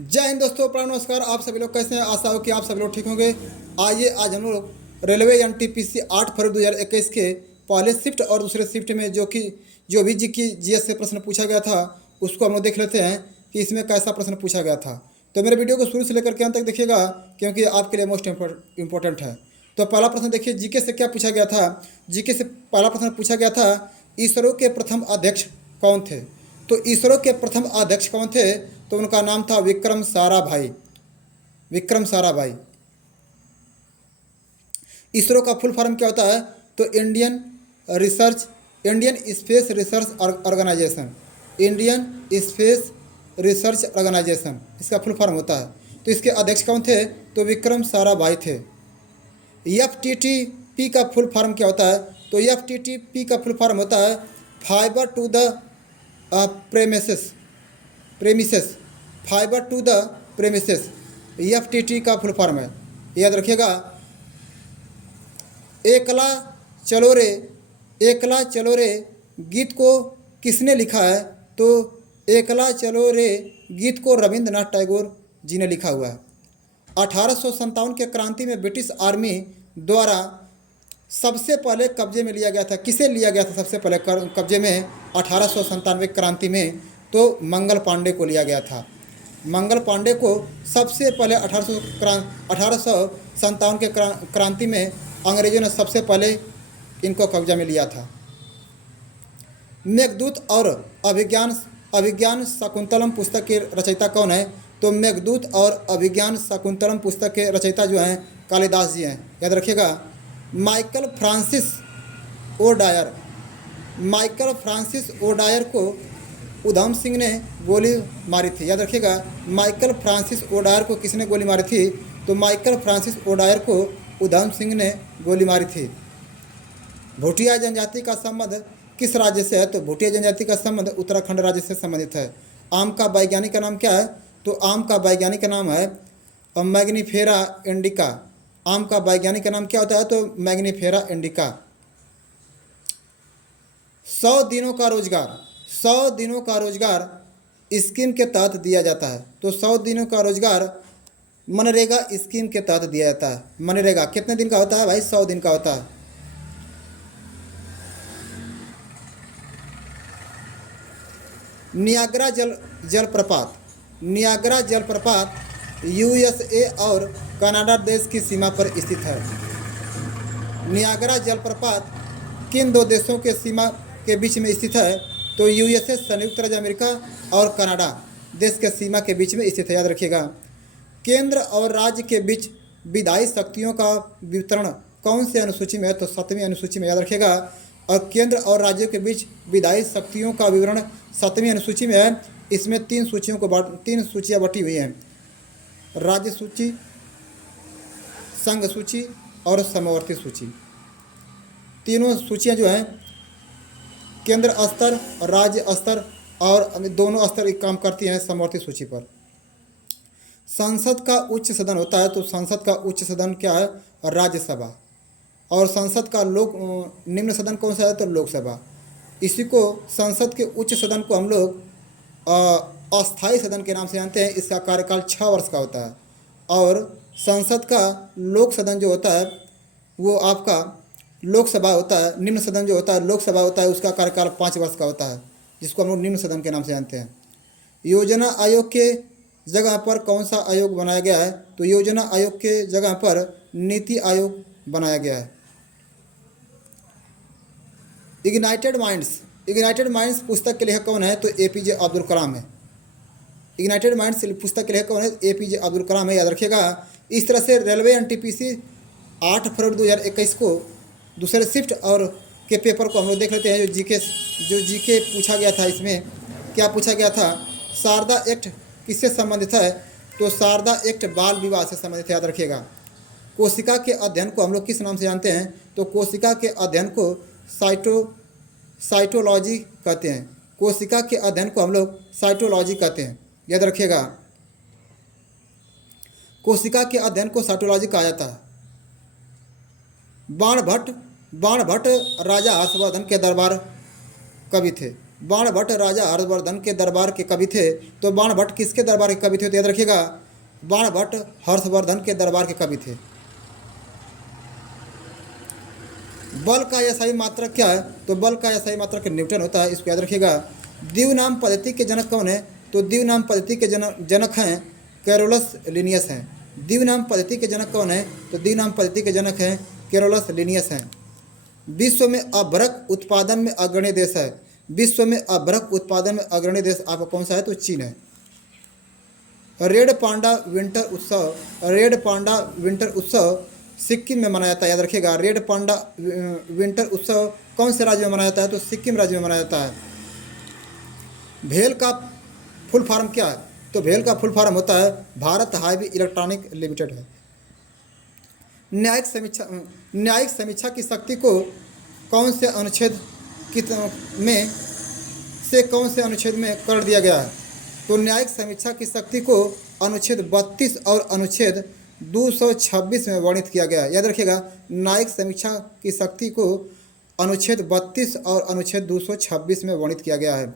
जय हिंद दोस्तों, प्राण नमस्कार। आप सभी लोग कैसे हैं? आशा हो कि आप सभी लोग ठीक होंगे। आइए आज हम लोग रेलवे एनटीपीसी 8 फरवरी 2021 के पहले शिफ्ट और दूसरे शिफ्ट में जो भी जी की जीएस से प्रश्न पूछा गया था उसको हम लोग देख लेते हैं कि इसमें कैसा प्रश्न पूछा गया था। तो मेरे वीडियो को शुरू से लेकर के अंत तक देखिएगा क्योंकि आपके लिए मोस्ट इम्पोर्टेंट है। तो पहला प्रश्न देखिए, जीके से क्या पूछा गया था। जीके से पहला प्रश्न पूछा गया था, इसरो के प्रथम अध्यक्ष कौन थे। तो इसरो के प्रथम अध्यक्ष कौन थे? तो उनका नाम था विक्रम साराभाई। विक्रम साराभाई। इसरो का फुल फॉर्म क्या होता है? तो Indian space research organisation. Indian space research organisation इसका फुल फॉर्म होता है। तो इसके अध्यक्ष कौन थे? तो विक्रम साराभाई थे। एफटीटीपी का फुल फॉर्म क्या होता है? तो एफटीटीपी का फुल फॉर्म होता है fibre to the premises. Fibre to the premises FTT का फुल फॉर्म है, याद रखिएगा। एकला चलो रे गीत को किसने लिखा है? तो एकला चलो रे गीत को रविंद्रनाथ टैगोर जी ने लिखा हुआ है। 1857 के क्रांति में ब्रिटिश आर्मी द्वारा सबसे पहले कब्जे में लिया गया था। किसे लिया गया था सबसे पहले कब्जे में 1897 क्रांति में? तो मंगल पांडे को लिया गया था। मंगल पांडे को सबसे पहले 1857 के क्रांति में अंग्रेजों ने सबसे पहले इनको कब्जा में लिया था। मेघदूत और अभिज्ञान शाकुंतलम पुस्तक के रचयिता कौन है? तो मेघदूत और अभिज्ञान शाकुंतलम पुस्तक के रचयिता जो हैं कालिदास जी हैं, याद रखिएगा। माइकल फ्रांसिस ओडायर को उधम सिंह ने गोली मारी थी, याद रखिएगा। माइकल फ्रांसिस ओडायर को किसने गोली मारी थी? तो माइकल फ्रांसिस ओडायर को उधम सिंह ने गोली मारी थी। भूटिया जनजाति का संबंध किस राज्य से है? तो भूटिया जनजाति का संबंध उत्तराखंड राज्य से संबंधित है। आम का वैज्ञानिक नाम क्या है? तो आम का वैज्ञानिक नाम है मैग्नीफेरा इंडिका। आम का वैज्ञानिक नाम क्या होता है? तो मैग्नीफेरा इंडिका। 100 दिनों का रोजगार स्कीम के तहत दिया जाता है। तो 100 दिनों का रोजगार मनरेगा स्कीम के तहत दिया जाता है। मनरेगा कितने दिन का होता है भाई? 100 दिन का होता है। नियाग्रा जलप्रपात यूएसए और कनाडा देश की सीमा पर स्थित है। नियाग्रा जलप्रपात किन दो देशों के सीमा के बीच में स्थित है? तो यूएसए संयुक्त राज्य अमेरिका और कनाडा देश के सीमा के बीच में स्थित है, याद रखिएगा। केंद्र और राज्य के बीच विधायी शक्तियों का वितरण कौन से अनुसूची में है? तो 7वीं अनुसूची में, याद रखिएगा। और केंद्र और राज्यों के बीच विधायी शक्तियों का विवरण 7वीं अनुसूची में है। इसमें 3 सूचियाँ बटी हुई हैं, राज्य सूची, संघ सूची और समवर्ती सूची। तीनों सूचियाँ जो हैं केंद्र स्तर, राज्य स्तर और दोनों स्तर काम करती हैं समवर्ती सूची पर। संसद का उच्च सदन होता है, तो संसद का उच्च सदन क्या है? राज्यसभा। और संसद का निम्न सदन कौन सा है? तो लोकसभा। इसी को संसद के उच्च सदन को हम लोग अस्थायी सदन के नाम से जानते हैं। इसका कार्यकाल 6 वर्ष का होता है। और संसद का लोक सदन जो होता है वो आपका लोकसभा होता है। निम्न सदन जो होता है लोकसभा होता है, उसका कार्यकाल 5 वर्ष का होता है, जिसको हम लोग निम्न सदन के नाम से जानते हैं। योजना आयोग के जगह पर कौन सा आयोग बनाया गया है? तो योजना आयोग के जगह पर नीति आयोग बनाया गया है। इग्नाइटेड माइंड्स पुस्तक के लेखक कौन है? तो एपीजे अब्दुल कलाम है। इग्नाइटेड माइंड्स पुस्तक के लेखक कौन है? एपीजे अब्दुल कलाम है, याद रखिएगा। इस तरह से रेलवे एनटीपीसी 8 फरवरी 2021 को दूसरे शिफ्ट और के पेपर को हम लोग देख लेते हैं। जो जीके पूछा गया था, इसमें क्या पूछा गया था? शारदा एक्ट किससे संबंधित है? तो शारदा एक्ट बाल विवाह से संबंधित है, याद रखिएगा। कोशिका के अध्ययन को हम लोग किस नाम से जानते हैं? तो कोशिका के अध्ययन को साइटोलॉजी कहते हैं। कोशिका के अध्ययन को हम लोग साइटोलॉजी कहते हैं, याद रखिएगा। कोशिका के अध्ययन को साइटोलॉजी कहा जाता है। बाणभट्ट राजा हर्षवर्धन के दरबार कवि थे। बाणभट्ट राजा हर्षवर्धन के दरबार के कवि थे। तो बाणभट्ट किसके दरबार के कवि थे? तो याद रखिएगा, बाणभट्ट हर्षवर्धन के दरबार के कवि थे। बल का एसआई मात्रक क्या है? तो बल का एसआई मात्रक न्यूटन होता है, इसको याद रखिएगा। द्विनाम पद्धति के जनक कौन है? तो द्विनाम पद्धति के जनक हैं कैरोलस लिनियस हैं। द्विनाम पद्धति के जनक कौन है? तो द्विनाम पद्धति के जनक हैं कैरोलस लिनियस हैं। विश्व में अभ्रक उत्पादन में अग्रणी देश है। विश्व में अभ्रक उत्पादन में अग्रणी देश आपका कौन सा है? तो चीन है। रेड पांडा विंटर उत्सव, रेड पांडा विंटर उत्सव सिक्किम में मनाया जाता है, याद रखिएगा। रेड पांडा विंटर उत्सव कौन से राज्य में मनाया जाता है? तो सिक्किम राज्य में मनाया जाता है। भेल का फुल फॉर्म क्या है? तो भेल का फुल फॉर्म होता है भारत हाईवे इलेक्ट्रॉनिक लिमिटेड है। न्यायिक समीक्षा की शक्ति को कौन से अनुच्छेद में कर दिया गया है? तो न्यायिक समीक्षा की शक्ति को अनुच्छेद 32 और अनुच्छेद 226 में वर्णित किया गया है, याद रखिएगा। न्यायिक समीक्षा की शक्ति को अनुच्छेद 32 और अनुच्छेद 226 में वर्णित किया गया है।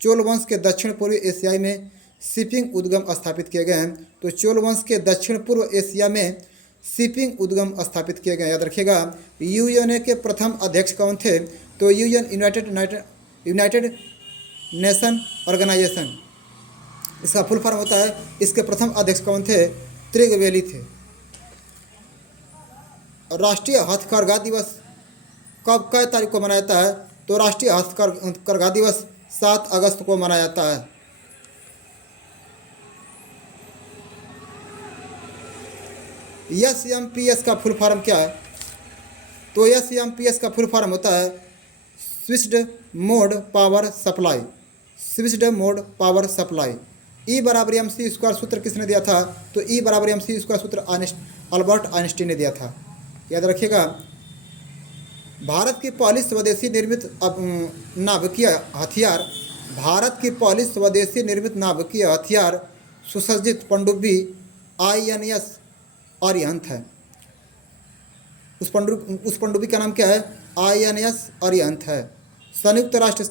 चोल वंश के दक्षिण पूर्वी एशिया में शिपिंग उद्गम स्थापित किए गए हैं। तो चोल वंश के दक्षिण पूर्व एशिया में शिपिंग उद्गम स्थापित किए गए, याद रखिएगा। यूएनए के प्रथम अध्यक्ष कौन थे? तो यूनाइटेड नेशन ऑर्गेनाइजेशन, इसका फुल फॉर्म होता है। इसके प्रथम अध्यक्ष कौन थे? त्रिगवेली थे। राष्ट्रीय हथकरघा दिवस कब कै तारीख को मनाया जाता है? तो राष्ट्रीय हथकरघा दिवस 7 अगस्त को मनाया जाता है। SMPS का फुल फॉर्म क्या है? तो SMPS का फुल फॉर्म होता है switched mode power supply. Switched mode power supply. E बराबर MC स्क्वायर सूत्र किसने दिया था? तो E बराबर MC स्क्वायर सूत्र अल्बर्ट आइंस्टीन ने दिया था, याद रखिएगा। भारत की पहली स्वदेशी निर्मित नाभिकीय हथियार, भारत की पहली स्वदेशी निर्मित नाभिकीय हथियार सुसज्जित पनडुब्बी INS अरिहंत है। उस पनडुब्बी का नाम क्या है? INS अरिहंत है। संयुक्त राष्ट्र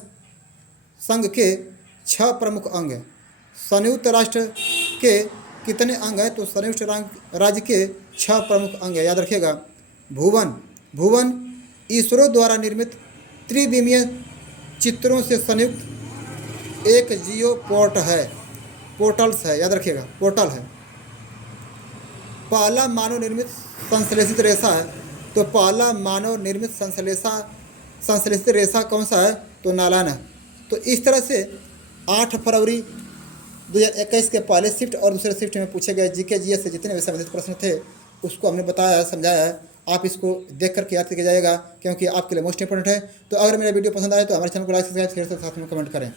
संघ के 6 प्रमुख अंग हैं। संयुक्त राष्ट्र के कितने अंग हैं? तो संयुक्त राज्य के 6 प्रमुख अंग हैं, याद रखिएगा। भुवन इसरो द्वारा निर्मित त्रिविमीय चित्रों से संयुक्त एक जियो पोर्ट है, पोर्टल्स है, याद रखिएगा, पोर्टल है। पहला मानव निर्मित संश्लेषित रेशा है। तो पहला मानव निर्मित संश्लेषित रेशा कौन सा है? तो नालान है। तो इस तरह से 8 फरवरी 2021 के पहले शिफ्ट और दूसरे शिफ्ट में पूछे गए GK GS से जितने भी संबंधित प्रश्न थे उसको हमने बताया, समझाया है। आप इसको देख करके याद करके जाइएगा, क्योंकि आपके लिए मोस्ट इंपॉर्टेंट है। तो अगर मेरा वीडियो पसंद आए तो हमारे चैनल को लाइक सब्सक्राइब शेयर साथ में कमेंट करें।